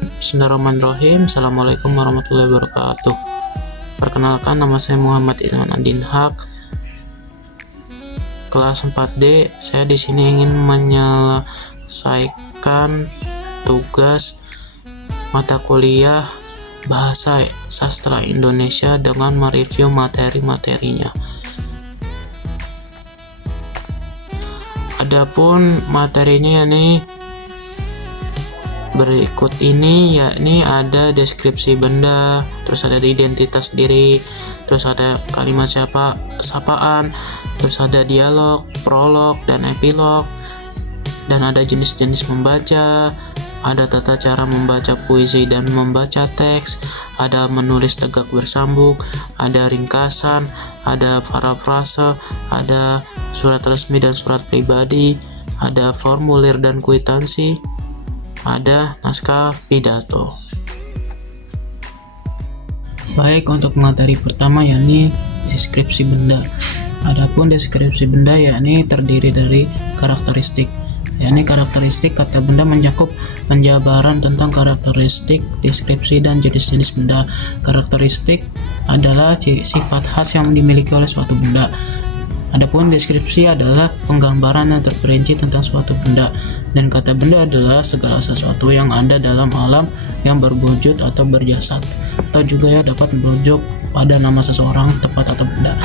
Bismillahirrahmanirrahim. Assalamualaikum warahmatullahi wabarakatuh. Perkenalkan, nama saya Muhammad Ilman Andin Haq, kelas 4D. Saya di sini ingin menyelesaikan tugas mata kuliah Bahasa Sastra Indonesia dengan mereview materi-materinya. Adapun materinya nih berikut ini, yakni ada deskripsi benda, terus ada identitas diri, terus ada kalimat sapaan, terus ada dialog, prolog, dan epilog, dan ada jenis-jenis membaca, ada tata cara membaca puisi dan membaca teks, ada menulis tegak bersambung, ada ringkasan, ada parafrase, ada surat resmi dan surat pribadi, ada formulir dan kwitansi, ada naskah pidato. Baik, untuk materi pertama yakni deskripsi benda. Adapun deskripsi benda yakni terdiri dari karakteristik. Yakni karakteristik kata benda mencakup penjabaran tentang karakteristik, deskripsi, dan jenis-jenis benda. Karakteristik adalah sifat khas yang dimiliki oleh suatu benda. Adapun deskripsi adalah penggambaran yang terperinci tentang suatu benda, dan kata benda adalah segala sesuatu yang ada dalam alam yang berwujud atau berjasad, atau juga yang dapat merujuk pada nama seseorang, tempat, atau benda.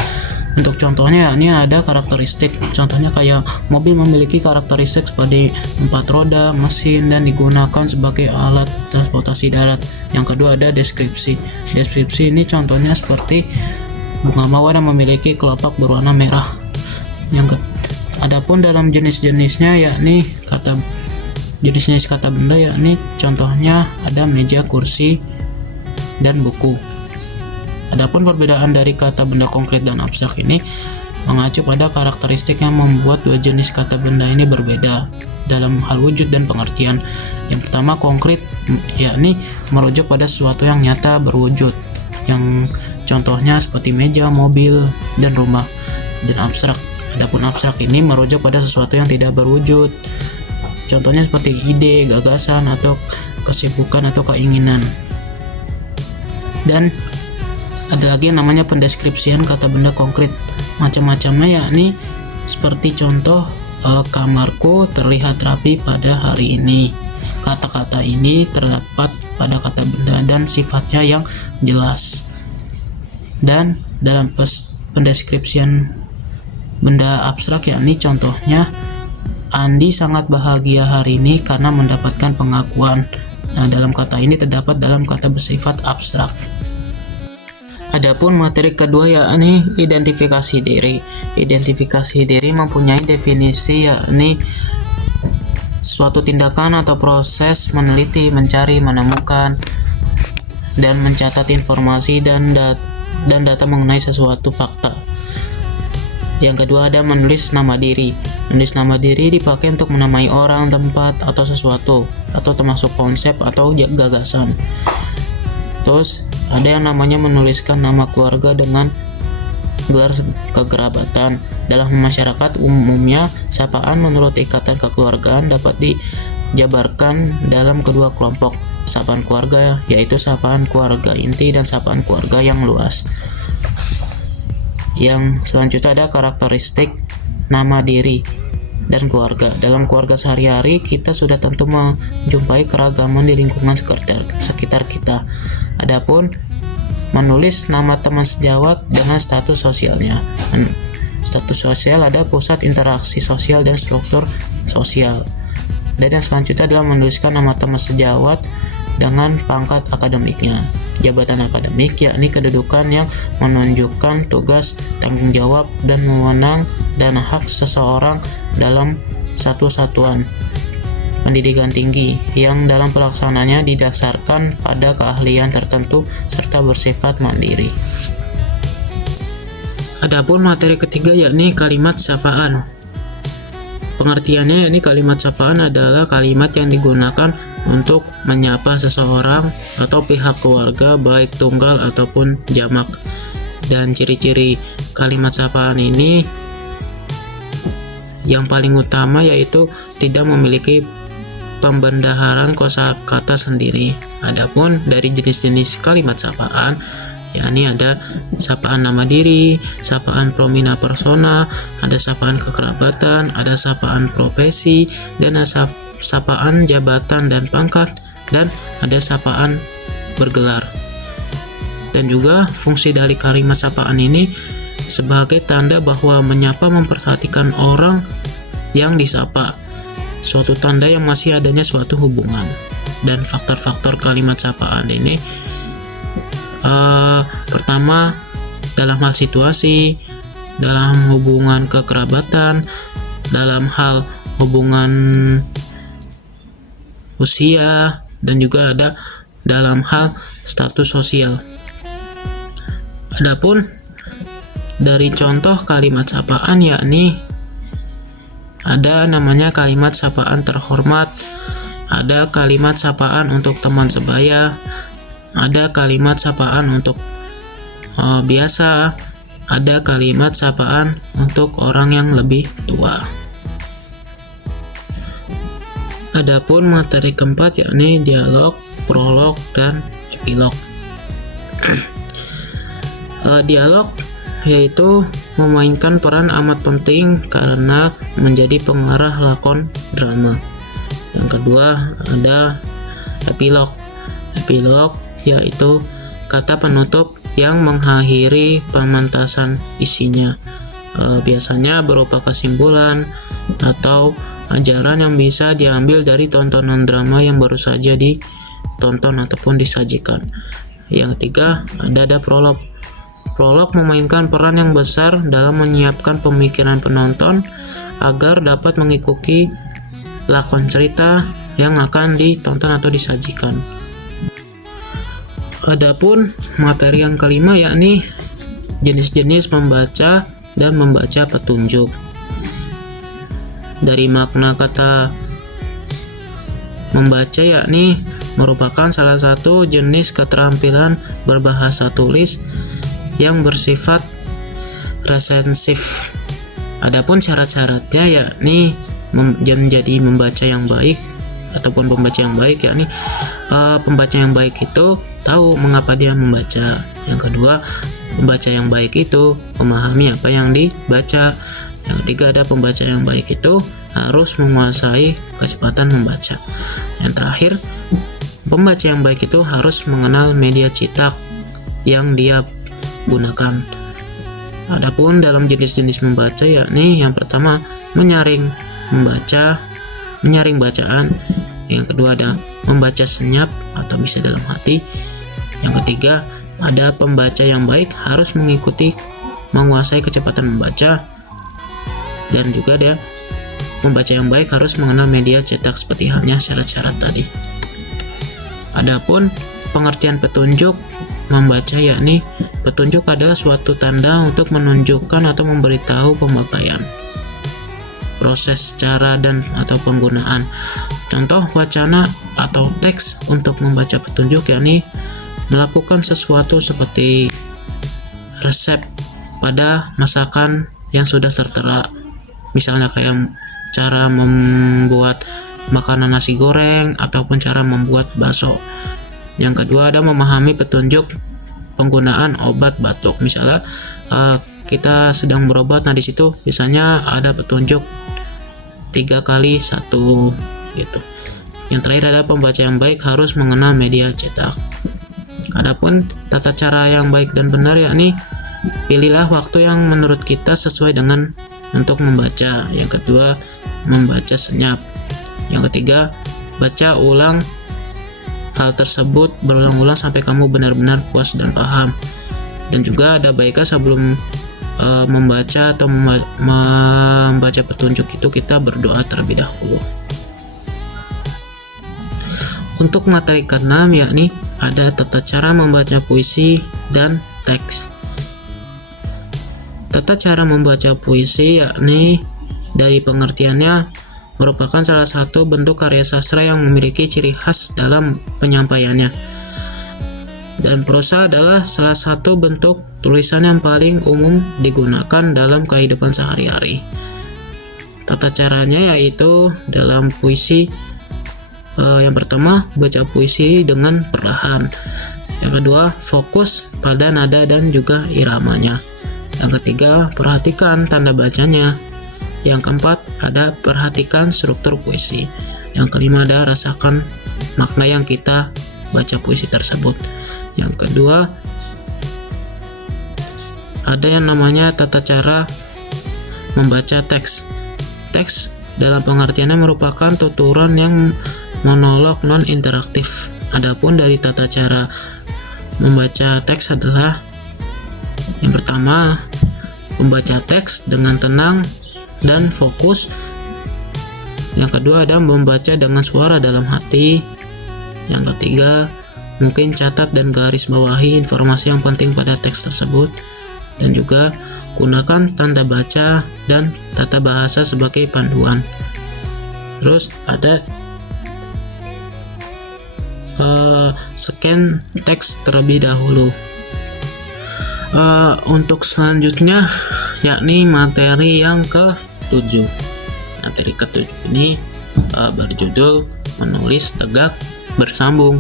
Untuk contohnya, ini ada karakteristik. Contohnya kayak mobil memiliki karakteristik seperti 4 roda, mesin, dan digunakan sebagai alat transportasi darat. Yang kedua ada deskripsi. Deskripsi ini contohnya seperti bunga mawar yang memiliki kelopak berwarna merah. Adapun dalam jenis-jenisnya yakni jenis-jenis kata benda yakni contohnya ada meja, kursi, dan buku. Adapun perbedaan dari kata benda konkret dan abstrak ini mengacu pada karakteristik yang membuat dua jenis kata benda ini berbeda dalam hal wujud dan pengertian. Yang pertama konkret, yakni merujuk pada sesuatu yang nyata berwujud, yang contohnya seperti meja, mobil, dan rumah. Dan abstrak, adapun abstrak ini merujuk pada sesuatu yang tidak berwujud, contohnya seperti ide, gagasan, atau kesibukan atau keinginan. Dan ada lagi yang namanya pendeskripsian kata benda konkret. Macam-macamnya yakni seperti contoh, kamarku terlihat rapi pada hari ini. Kata-kata ini terdapat pada kata benda dan sifatnya yang jelas. Dan dalam pendeskripsian benda abstrak yakni contohnya, Andi sangat bahagia hari ini karena mendapatkan pengakuan. Nah, dalam kata ini terdapat dalam kata bersifat abstrak. Adapun materi kedua yakni identifikasi diri. Identifikasi diri mempunyai definisi yakni suatu tindakan atau proses meneliti, mencari, menemukan, dan mencatat informasi dan data mengenai sesuatu fakta. Yang kedua ada menulis nama diri. Menulis nama diri dipakai untuk menamai orang, tempat, atau sesuatu, atau termasuk konsep atau gagasan. Terus ada yang namanya menuliskan nama keluarga dengan gelar kekerabatan. Dalam masyarakat umumnya, sapaan menurut ikatan kekeluargaan dapat dijabarkan dalam kedua kelompok. Sapaan keluarga yaitu sapaan keluarga inti dan sapaan keluarga yang luas. Yang selanjutnya ada karakteristik nama diri dan keluarga. Dalam keluarga sehari-hari kita sudah tentu menjumpai keragaman di lingkungan sekitar kita. Adapun menulis nama teman sejawat dengan status sosialnya. Status sosial ada pusat interaksi sosial dan struktur sosial. Dan yang selanjutnya adalah menuliskan nama teman sejawat dengan pangkat akademiknya. Jabatan akademik yakni kedudukan yang menunjukkan tugas, tanggung jawab, dan wewenang dan hak seseorang dalam satu satuan pendidikan tinggi yang dalam pelaksananya didasarkan pada keahlian tertentu serta bersifat mandiri. Adapun materi ketiga yakni kalimat sapaan. Pengertiannya yakni kalimat sapaan adalah kalimat yang digunakan untuk menyapa seseorang atau pihak keluarga baik tunggal ataupun jamak. Dan ciri-ciri kalimat sapaan ini yang paling utama yaitu tidak memiliki pembendaharaan kosakata sendiri. Adapun dari jenis-jenis kalimat sapaan, yakni ada sapaan nama diri, sapaan promina persona, ada sapaan kekerabatan, ada sapaan profesi, dan ada sapaan jabatan dan pangkat, dan ada sapaan bergelar. Dan juga fungsi dari kalimat sapaan ini sebagai tanda bahwa menyapa memperhatikan orang yang disapa, suatu tanda yang masih adanya suatu hubungan. Dan faktor-faktor kalimat sapaan ini pertama, dalam hal situasi, dalam hubungan kekerabatan, dalam hal hubungan usia, dan juga ada dalam hal status sosial. Adapun dari contoh kalimat sapaan, yakni ada namanya kalimat sapaan terhormat, ada kalimat sapaan untuk teman sebaya, ada kalimat sapaan untuk biasa, ada kalimat sapaan untuk orang yang lebih tua. Adapun materi keempat, yakni dialog, prolog, dan epilog. Dialog yaitu memainkan peran amat penting karena menjadi pengarah lakon drama. Yang kedua ada epilog. Epilog yaitu kata penutup yang mengakhiri pementasan isinya. Biasanya berupa kesimpulan atau ajaran yang bisa diambil dari tontonan drama yang baru saja ditonton ataupun disajikan. Yang ketiga ada prolog. Prolog memainkan peran yang besar dalam menyiapkan pemikiran penonton agar dapat mengikuti lakon cerita yang akan ditonton atau disajikan. Adapun materi yang kelima, yakni jenis-jenis membaca dan membaca petunjuk. Dari makna kata membaca, yakni merupakan salah satu jenis keterampilan berbahasa tulis yang bersifat resensif. Adapun syarat-syaratnya, yakni menjadi membaca yang baik ataupun pembaca yang baik, yakni pembaca yang baik itu tahu mengapa dia membaca. Yang kedua, pembaca yang baik itu memahami apa yang dibaca. Yang ketiga ada pembaca yang baik itu harus menguasai kecepatan membaca. Yang terakhir, pembaca yang baik itu harus mengenal media cetak yang dia gunakan. Adapun dalam jenis-jenis membaca, yakni yang pertama menyaring bacaan, yang kedua ada membaca senyap atau bisa dalam hati, yang ketiga ada pembaca yang baik harus menguasai kecepatan membaca, dan juga ada membaca yang baik harus mengenal media cetak seperti halnya syarat-syarat tadi. Adapun pengertian petunjuk membaca, yakni petunjuk adalah suatu tanda untuk menunjukkan atau memberitahu pemakaian, proses, cara, dan atau penggunaan. Contoh wacana atau teks untuk membaca petunjuk, yakni melakukan sesuatu seperti resep pada masakan yang sudah tertera, misalnya kayak cara membuat makanan nasi goreng ataupun cara membuat bakso. Yang kedua ada memahami petunjuk penggunaan obat batuk, misalnya kita sedang berobat, nah di situ biasanya ada petunjuk 3x1 gitu. Yang terakhir ada pembaca yang baik harus mengenal media cetak. Adapun tata cara yang baik dan benar, yakni pilihlah waktu yang menurut kita sesuai dengan untuk membaca. Yang kedua membaca senyap. Yang ketiga baca ulang hal tersebut berulang-ulang sampai kamu benar-benar puas dan paham. Dan juga ada baiknya sebelum membaca atau membaca petunjuk itu kita berdoa terlebih dahulu. Untuk materi keenam, yakni ada tata cara membaca puisi dan teks. Tata cara membaca puisi, yakni dari pengertiannya merupakan salah satu bentuk karya sastra yang memiliki ciri khas dalam penyampaiannya. Dan prosa adalah salah satu bentuk tulisan yang paling umum digunakan dalam kehidupan sehari-hari. Tata caranya yaitu dalam puisi Yang pertama, baca puisi dengan perlahan. Yang kedua, fokus pada nada dan juga iramanya. Yang ketiga, perhatikan tanda bacanya. Yang keempat, ada perhatikan struktur puisi. Yang kelima, ada rasakan makna yang kita baca puisi tersebut. Yang kedua, ada yang namanya tata cara membaca teks. Teks dalam pengertiannya merupakan tuturan yang monolog non-interaktif. Adapun dari tata cara membaca teks adalah yang pertama, membaca teks dengan tenang dan fokus. Yang kedua, ada membaca dengan suara dalam hati. Yang ketiga, mungkin catat dan garis bawahi informasi yang penting pada teks tersebut. Dan juga gunakan tanda baca dan tata bahasa sebagai panduan. Terus ada scan teks terlebih dahulu. Untuk selanjutnya yakni materi yang ke-7. Materi ke-7 ini berjudul menulis tegak bersambung.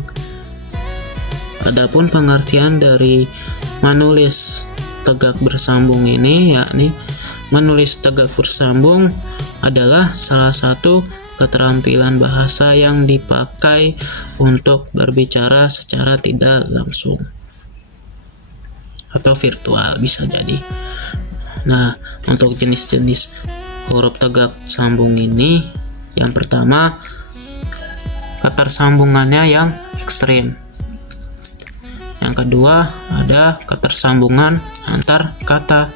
Adapun pengertian dari menulis tegak bersambung ini yakni menulis tegak bersambung adalah salah satu keterampilan bahasa yang dipakai untuk berbicara secara tidak langsung atau virtual bisa jadi. Nah, untuk jenis-jenis huruf tegak sambung ini, yang pertama, ketersambungannya yang ekstrim. Yang kedua, ada ketersambungan antar kata.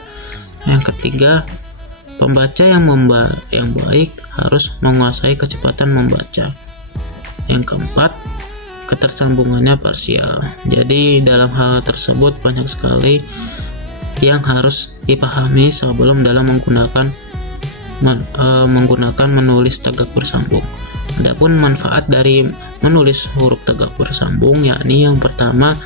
Yang ketiga, pembaca yang baik harus menguasai kecepatan membaca. Yang keempat, ketersambungannya parsial. Jadi dalam hal tersebut banyak sekali yang harus dipahami sebelum dalam menggunakan menulis tegak bersambung. Adapun manfaat dari menulis huruf tegak bersambung yakni yang pertama,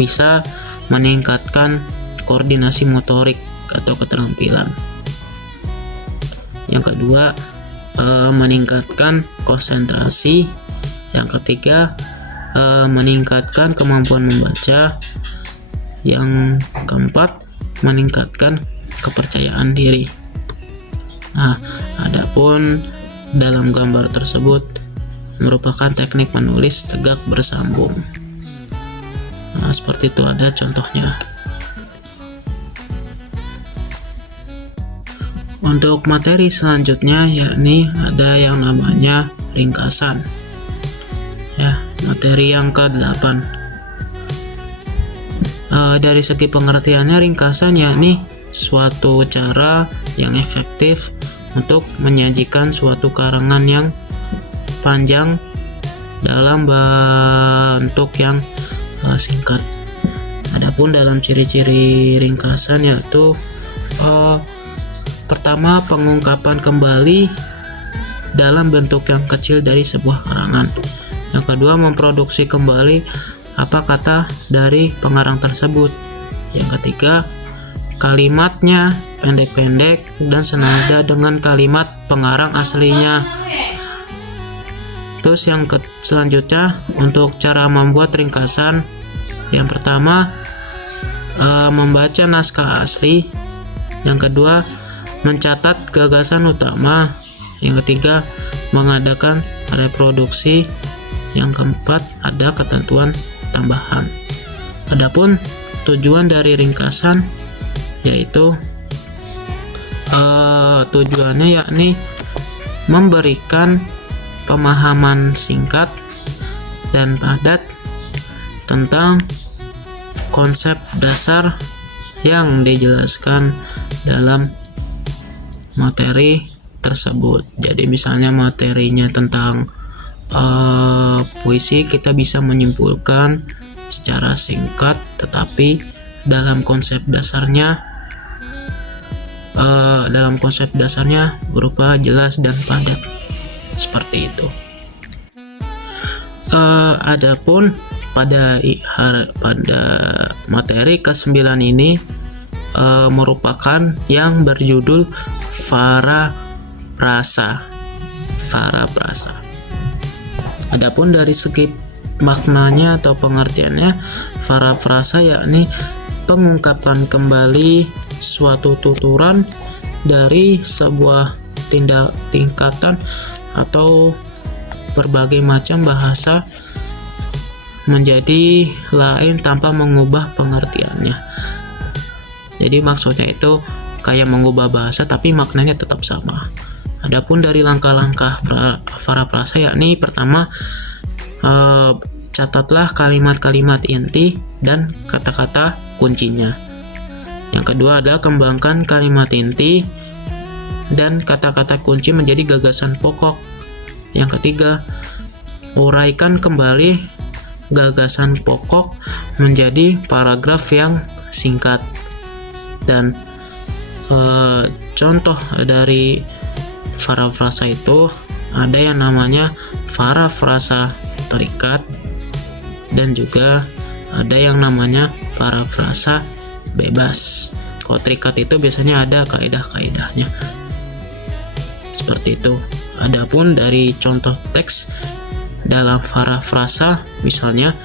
bisa meningkatkan koordinasi motorik atau keterampilan. Yang kedua, meningkatkan konsentrasi. Yang ketiga, meningkatkan kemampuan membaca. Yang keempat, meningkatkan kepercayaan diri. Nah, adapun dalam gambar tersebut merupakan teknik menulis tegak bersambung. Nah, seperti itu ada contohnya. Untuk materi selanjutnya yakni ada yang namanya ringkasan. Ya, materi yang ke-8. Dari segi pengertiannya, ringkasan yakni suatu cara yang efektif untuk menyajikan suatu karangan yang panjang dalam bentuk yang singkat. Adapun dalam ciri-ciri ringkasan yaitu pertama, pengungkapan kembali dalam bentuk yang kecil dari sebuah karangan. Yang kedua, memproduksi kembali apa kata dari pengarang tersebut. Yang ketiga, kalimatnya pendek-pendek dan senada dengan kalimat pengarang aslinya. Terus yang selanjutnya, untuk cara membuat ringkasan, yang pertama, membaca naskah asli. Yang kedua, mencatat gagasan utama. Yang ketiga, mengadakan reproduksi. Yang keempat, ada ketentuan tambahan. Adapun tujuan dari ringkasan yaitu tujuannya yakni memberikan pemahaman singkat dan padat tentang konsep dasar yang dijelaskan dalam materi tersebut. Jadi misalnya materinya tentang puisi, kita bisa menyimpulkan secara singkat, tetapi dalam konsep dasarnya berupa jelas dan padat, seperti itu. Adapun pada materi ke-9 ini merupakan yang berjudul Vara Prasa. Adapun dari segi maknanya atau pengertiannya, parafrasa yakni pengungkapan kembali suatu tuturan dari sebuah tingkatan atau berbagai macam bahasa menjadi lain tanpa mengubah pengertiannya. Jadi maksudnya itu kayak mengubah bahasa tapi maknanya tetap sama. Adapun dari langkah-langkah parafrasa yakni pertama, catatlah kalimat-kalimat inti dan kata-kata kuncinya. Yang kedua adalah kembangkan kalimat inti dan kata-kata kunci menjadi gagasan pokok. Yang ketiga, uraikan kembali gagasan pokok menjadi paragraf yang singkat. Dan contoh dari parafrasa itu ada yang namanya parafrasa terikat dan juga ada yang namanya parafrasa bebas. Kalau terikat itu biasanya ada kaidah-kaidahnya seperti itu. Adapun dari contoh teks dalam parafrasa, misalnya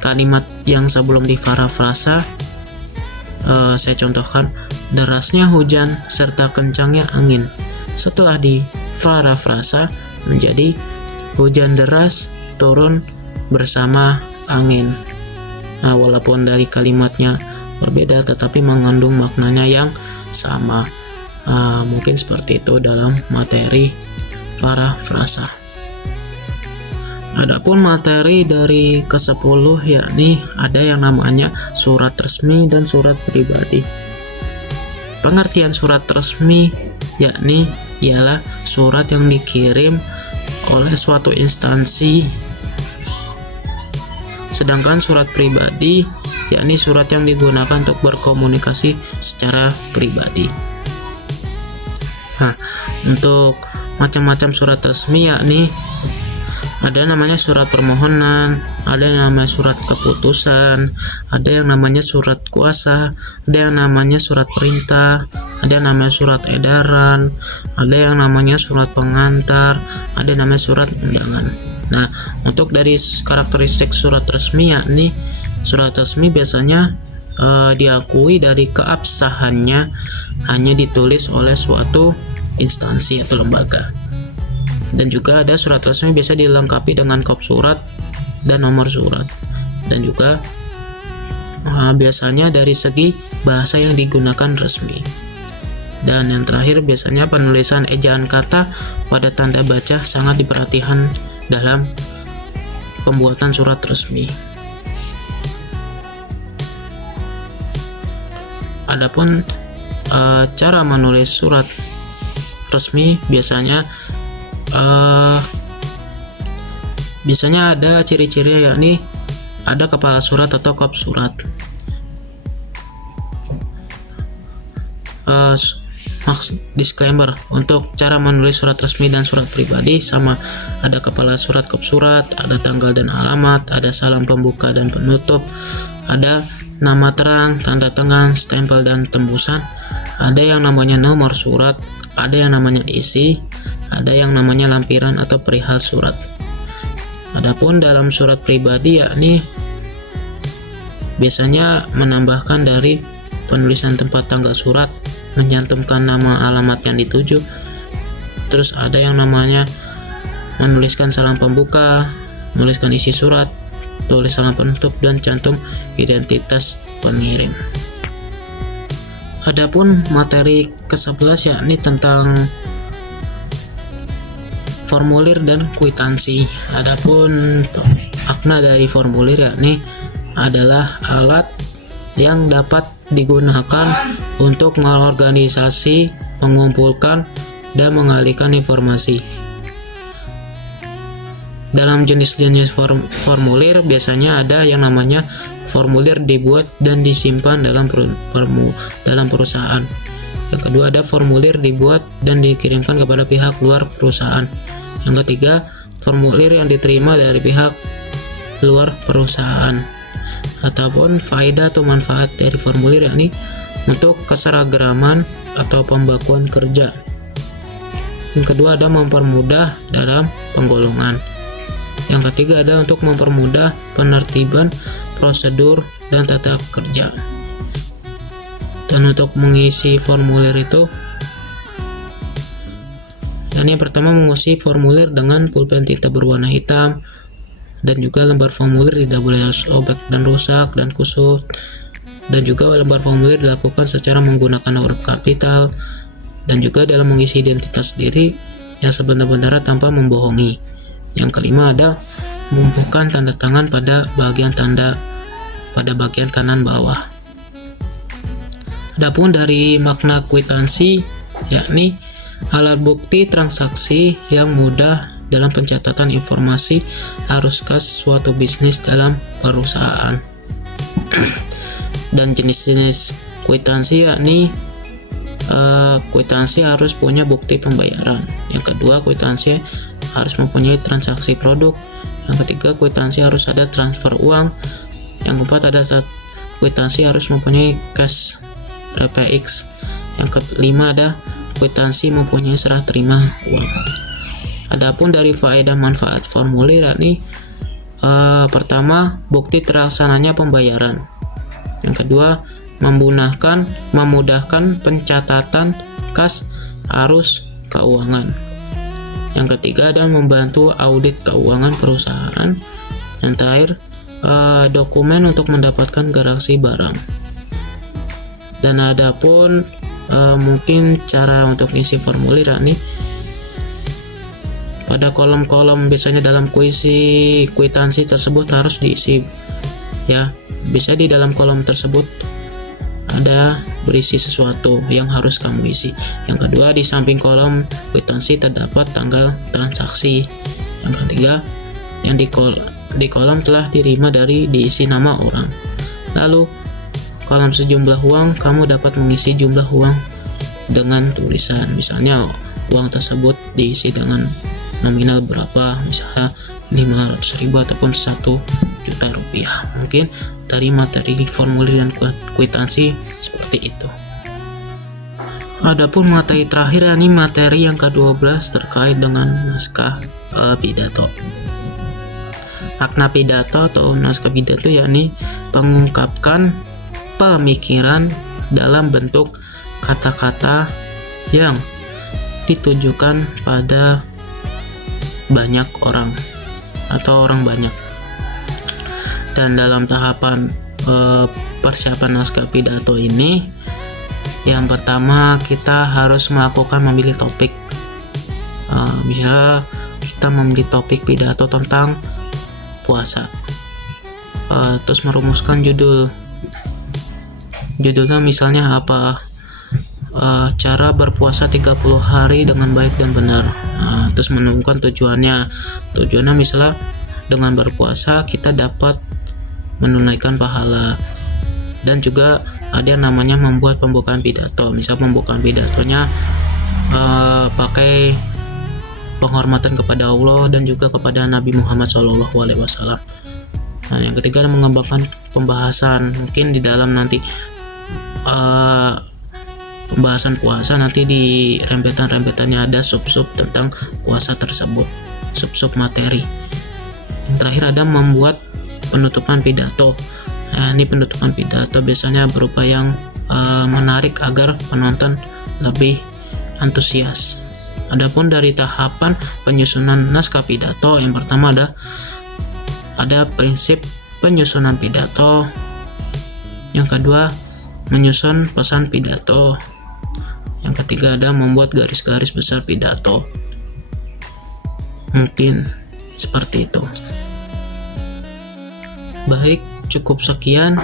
kalimat yang sebelum di parafrasa, saya contohkan, derasnya hujan serta kencangnya angin. Setelah di parafrasa menjadi hujan deras turun bersama angin. Nah, walaupun dari kalimatnya berbeda tetapi mengandung maknanya yang sama. Mungkin seperti itu dalam materi parafrasa. Adapun materi dari ke-10 yakni ada yang namanya surat resmi dan surat pribadi. Pengertian surat resmi yakni ialah surat yang dikirim oleh suatu instansi, sedangkan surat pribadi yakni surat yang digunakan untuk berkomunikasi secara pribadi. Nah, untuk macam-macam surat resmi yakni ada namanya surat permohonan, ada yang namanya surat keputusan, ada yang namanya surat kuasa, ada yang namanya surat perintah, ada yang namanya surat edaran, ada yang namanya surat pengantar, ada yang namanya surat undangan. Nah, untuk dari karakteristik surat resmi yakni surat resmi biasanya diakui dari keabsahannya hanya ditulis oleh suatu instansi atau lembaga. Dan juga ada surat resmi biasa dilengkapi dengan kop surat dan nomor surat. Dan juga biasanya dari segi bahasa yang digunakan resmi. Dan yang terakhir biasanya penulisan ejaan kata pada tanda baca sangat diperhatikan dalam pembuatan surat resmi. Adapun cara menulis surat resmi biasanya ada ciri-ciri yakni ada kepala surat atau kop surat. Disclaimer, untuk cara menulis surat resmi dan surat pribadi sama, ada kepala surat, kop surat, ada tanggal dan alamat, ada salam pembuka dan penutup, ada nama terang, tanda tangan, stempel dan tembusan, ada yang namanya nomor surat, ada yang namanya isi, ada yang namanya lampiran atau perihal surat. Adapun dalam surat pribadi yakni biasanya menambahkan dari penulisan tempat tanggal surat, menyantumkan nama alamat yang dituju, terus ada yang namanya menuliskan salam pembuka, menuliskan isi surat, tulis salam penutup dan cantum identitas pengirim. Adapun materi ke-11 yakni tentang formulir dan kwitansi. Adapun makna dari formulir yakni adalah alat yang dapat digunakan untuk mengorganisasi, mengumpulkan, dan mengalihkan informasi. Dalam jenis-jenis formulir biasanya ada yang namanya formulir dibuat dan disimpan dalam perusahaan. Yang kedua ada formulir dibuat dan dikirimkan kepada pihak luar perusahaan. Yang ketiga, formulir yang diterima dari pihak luar perusahaan. Ataupun faedah atau manfaat dari formulir yakni untuk keseragaman atau pembakuan kerja. Yang kedua ada mempermudah dalam penggolongan. Yang ketiga ada untuk mempermudah penertiban prosedur dan tata kerja. Dan untuk mengisi formulir itu, yang pertama mengisi formulir dengan pulpen tinta berwarna hitam, dan juga lembar formulir tidak boleh sobek dan rusak dan kusut, dan juga lembar formulir dilakukan secara menggunakan huruf kapital, dan juga dalam mengisi identitas diri yang sebenar-benarnya tanpa membohongi. Yang kelima ada menumpukan tanda tangan pada bagian kanan bawah. Adapun dari makna kwitansi, yakni alat bukti transaksi yang mudah dalam pencatatan informasi arus kas suatu bisnis dalam perusahaan. Dan jenis-jenis kwitansi yakni kwitansi harus punya bukti pembayaran. Yang kedua, kwitansi harus mempunyai transaksi produk. Yang ketiga, kwitansi harus ada transfer uang. Yang keempat, ada kwitansi harus mempunyai cash RPX. Yang kelima, ada kwitansi mempunyai serah terima uang. Adapun dari faedah manfaat formulir yakni pertama, bukti terlaksananya pembayaran. Yang kedua, memudahkan pencatatan kas arus keuangan. Yang ketiga ada membantu audit keuangan perusahaan. Yang terakhir, dokumen untuk mendapatkan garansi barang. Dan adapun mungkin cara untuk isi formulir yakni pada kolom-kolom biasanya dalam kwitansi tersebut harus diisi, ya. Bisa di dalam kolom tersebut ada berisi sesuatu yang harus kamu isi. Yang kedua, di samping kolom kwitansi terdapat tanggal transaksi. Yang ketiga, yang di kolom telah diterima dari diisi nama orang. Lalu kolom sejumlah uang, kamu dapat mengisi jumlah uang dengan tulisan, misalnya uang tersebut diisi dengan nominal berapa, misalnya 500.000 ataupun 1 juta rupiah. Mungkin dari materi formulir dan kwitansi seperti itu. Adapun materi terakhir yakni materi yang ke-12 terkait dengan naskah pidato. Makna pidato atau naskah pidato yakni mengungkapkan pemikiran dalam bentuk kata-kata yang ditujukan pada banyak orang atau orang banyak. Dan dalam tahapan persiapan naskah pidato ini, yang pertama kita harus melakukan memilih topik. Misalnya kita memilih topik pidato tentang puasa, terus merumuskan judulnya misalnya apa, cara berpuasa 30 hari dengan baik dan benar. Terus menemukan tujuannya misalnya dengan berpuasa kita dapat menunaikan pahala. Dan juga ada yang namanya membuat pembukaan pidato. Misal pembukaan pidatonya pakai penghormatan kepada Allah dan juga kepada Nabi Muhammad SAW. Nah, yang ketiga adalah mengembangkan pembahasan. Mungkin di dalam nanti pembahasan puasa, nanti di rempetan-rempetannya ada sub-sub tentang puasa tersebut, sub-sub materi. Yang terakhir ada membuat penutupan pidato. Ini penutupan pidato biasanya berupa yang menarik agar penonton lebih antusias. Adapun dari tahapan penyusunan naskah pidato, yang pertama ada prinsip penyusunan pidato. Yang kedua, menyusun pesan pidato. Yang ketiga ada membuat garis-garis besar pidato. Mungkin seperti itu. Baik, cukup sekian